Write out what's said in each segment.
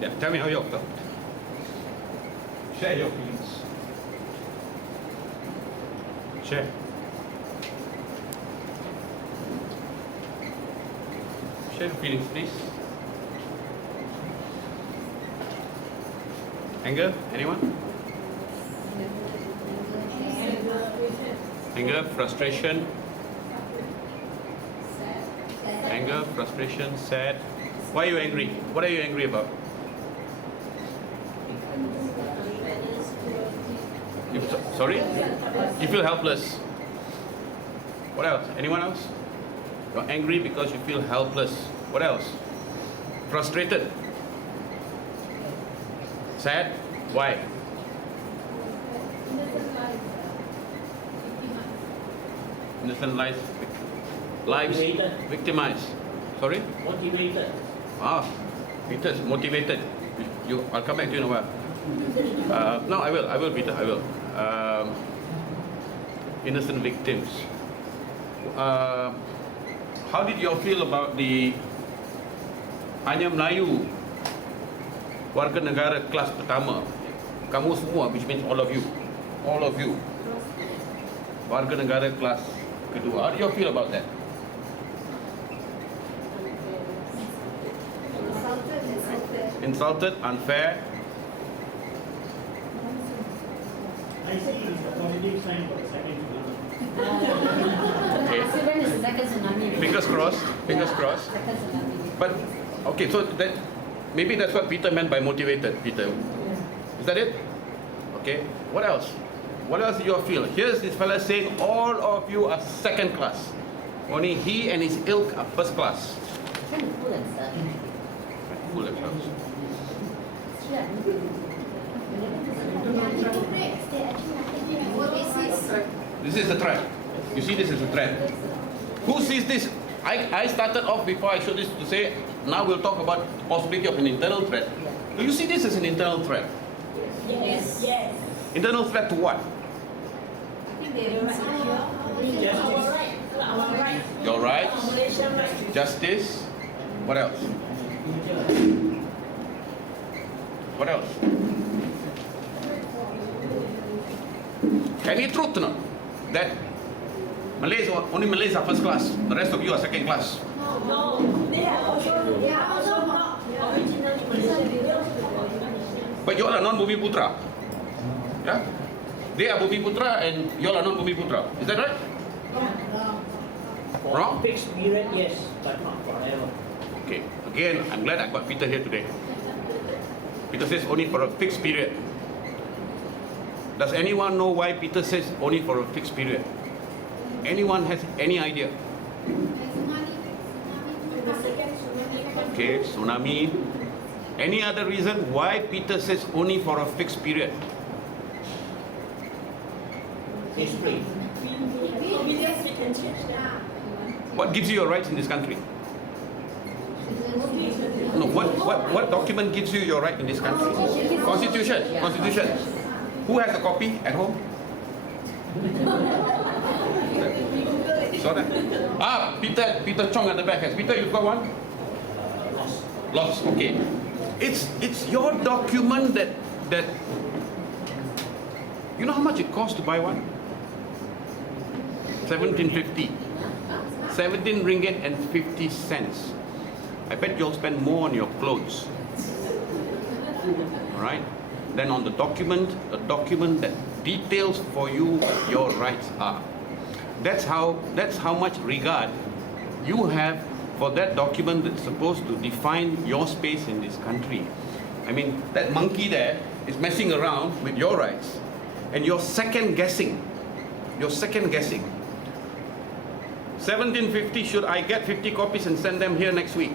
Yeah, tell me how you felt. Share your feelings. Share. Share your feelings, please. Anger? Anyone? Anger, frustration. Anger, frustration, sad. Why are you angry? What are you angry about? Sorry? You feel helpless. What else? Anyone else? You're angry because you feel helpless. What else? Frustrated. Sad. Why? Innocent lives victimized. Sorry? Motivated. Peter is motivated. I'll come back to you in a while. No, I will, Peter, I will. Innocent victims. How did you all feel about the hanya Melayu warga negara kelas pertama? Kamu semua, which means all of you, warga negara kelas kedua. How do you all feel about that? Insulted, unfair. I see it's a positive sign for the second tsunami. Okay. When is the second tsunami? Fingers crossed. Fingers crossed. Second tsunami. But okay, so that maybe that's what Peter meant by motivated. Peter, is that it? Okay. What else? What else do you all feel? Here's this fella saying all of you are second class. Only he and his ilk are first class. Kind of full and stuff. Fool themselves. This is a threat. You see, this is a threat. Who sees this? I started off before I showed this to say, now we'll talk about the possibility of an internal threat. Do you see this as an internal threat? Yes. Yes. Internal threat to what? Your rights, justice. What else? What else? Any truth or not? That Malaysia, only Malaysia are first class, the rest of you are second class. No, they are also not originally Malaysian. But you all are non-Bumi Putra. Yeah? They are Bumi Putra and you all are not Bumi Putra. Is that right? For Wrong? fixed period, yes, but not forever. Okay. Again, I'm glad I got Peter here today. Peter says only for a fixed period. Does anyone know why Peter says only for a fixed period? Anyone has any idea? Okay, tsunami. Any other reason why Peter says only for a fixed period? History. What gives you your rights in this country? No, what document gives you your right in this country? Constitution. Constitution. Who has a copy at home? Saw that? Peter Chong at the back has. Peter, you've got one? Lost. Okay. It's your document that you know how much it costs to buy one? 17.50. 17 ringgit and 50 cents. I bet you'll spend more on your clothes. All right? Then on the document, a document that details for you your rights are. That's how much regard you have for that document that's supposed to define your space in this country. I mean, that monkey there is messing around with your rights, and you're second guessing. You're second guessing. 1750, should I get 50 copies and send them here next week?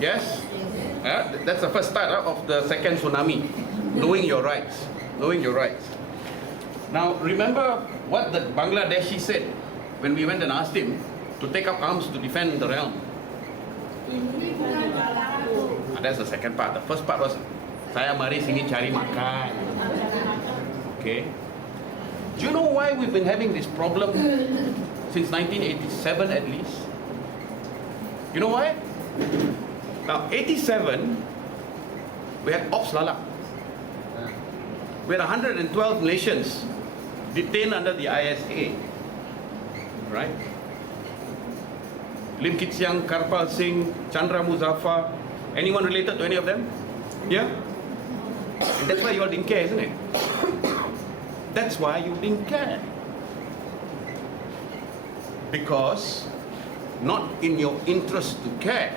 Yes? That's the first start of the second tsunami. Knowing your rights. Knowing your rights. Now, remember what the Bangladeshi said when we went and asked him to take up arms to defend the realm. That's the second part. The first part was, saya mari sini cari makan. Okay. Do you know why we've been having this problem since 1987 at least? You know why? Now, 87, We had Ops Lala. We had 112 Malaysians detained under the ISA. Right? Lim Kit Siang, Karpal Singh, Chandra Muzaffar. Anyone related to any of them? Yeah? And that's why you all didn't care, isn't it? That's why you didn't care. Because not in your interest to care.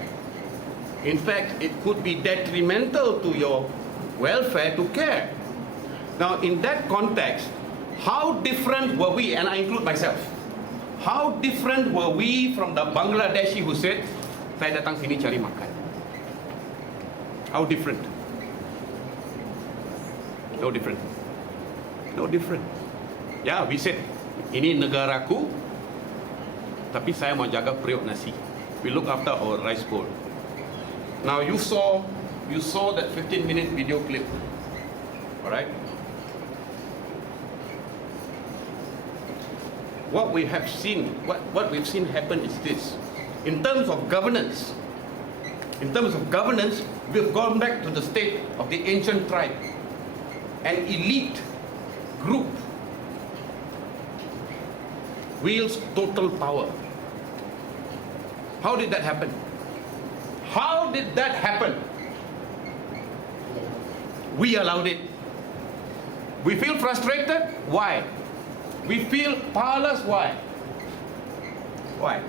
In fact, it could be detrimental to your welfare to care. Now, in that context, how different were we, and I include myself, how different were we from the Bangladeshi who said, saya datang sini cari makan? How different? No different. No different. Yeah, we said, ini negaraku, tapi saya mau jaga periuk nasi. We look after our rice bowl. Now you saw that 15-minute video clip. All right? What we have seen, what we've seen happen is this. In terms of governance, we've gone back to the state of the ancient tribe, an elite group wields total power. How did that happen? How did that happen? We allowed it. We feel frustrated. Why? We feel powerless. Why? Why?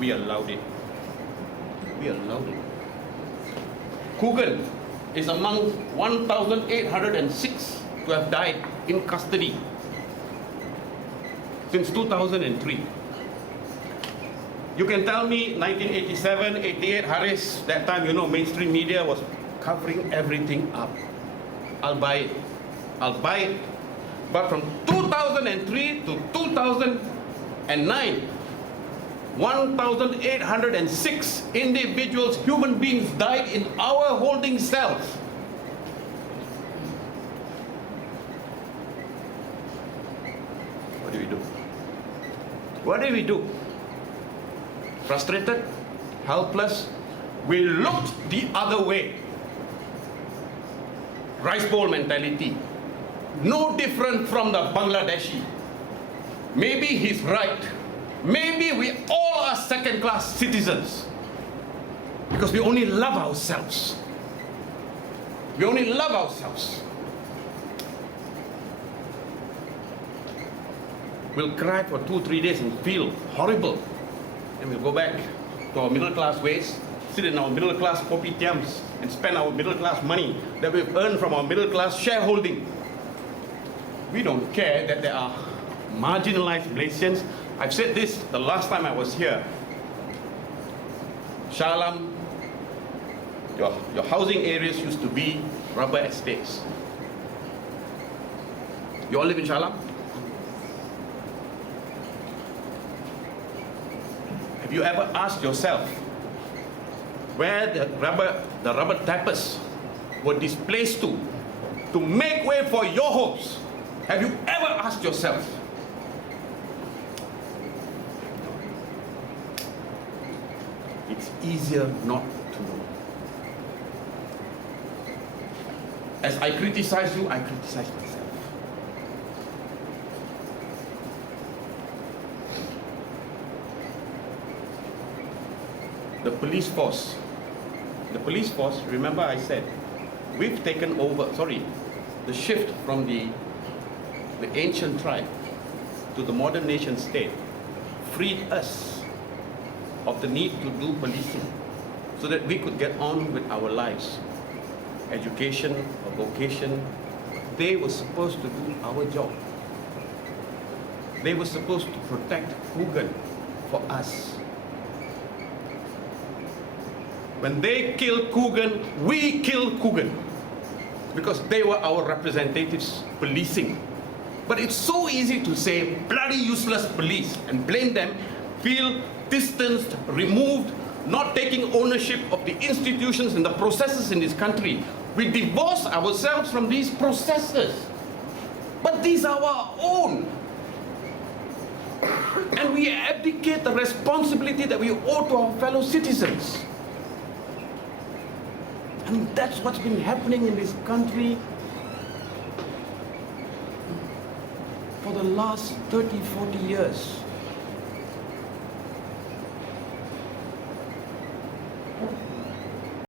We allowed it. We allowed it. KUBM is among 1,806 to have died in custody since 2003. You can tell me 1987, 88, Haris, that time, you know, mainstream media was covering everything up. I'll buy it. I'll buy it. But from 2003 to 2009, 1,806 individuals, human beings died in our holding cells. What do we do? What do we do? Frustrated? Helpless? We looked the other way. Rice bowl mentality. No different from the Bangladeshi. Maybe he's right. Maybe we all are second-class citizens because we only love ourselves. We only love ourselves. We'll cry for 2-3 days and feel horrible. And we'll go back to our middle-class ways, sit in our middle-class kopitiams and spend our middle-class money that we've earned from our middle-class shareholding. We don't care that there are marginalized Malaysians. I've said this the last time I was here. Shah Alam, your housing areas used to be rubber estates. You all live in Shah Alam? Have you ever asked yourself where the rubber tappers were displaced to make way for your homes? Have you ever asked yourself? It's easier not to know. As I criticize you, I criticize myself. The police force, remember I said, we've taken over, the shift from the ancient tribe to the modern nation state freed us of the need to do policing so that we could get on with our lives. Education or vocation, they were supposed to do our job. They were supposed to protect KUBM for us. When they killed KUBM, we killed KUBM because they were our representatives policing. But it's so easy to say bloody useless police and blame them, feel distanced, removed, not taking ownership of the institutions and the processes in this country. We divorce ourselves from these processes. But these are our own. And we abdicate the responsibility that we owe to our fellow citizens. And that's what's been happening in this country for the last 30, 40 years.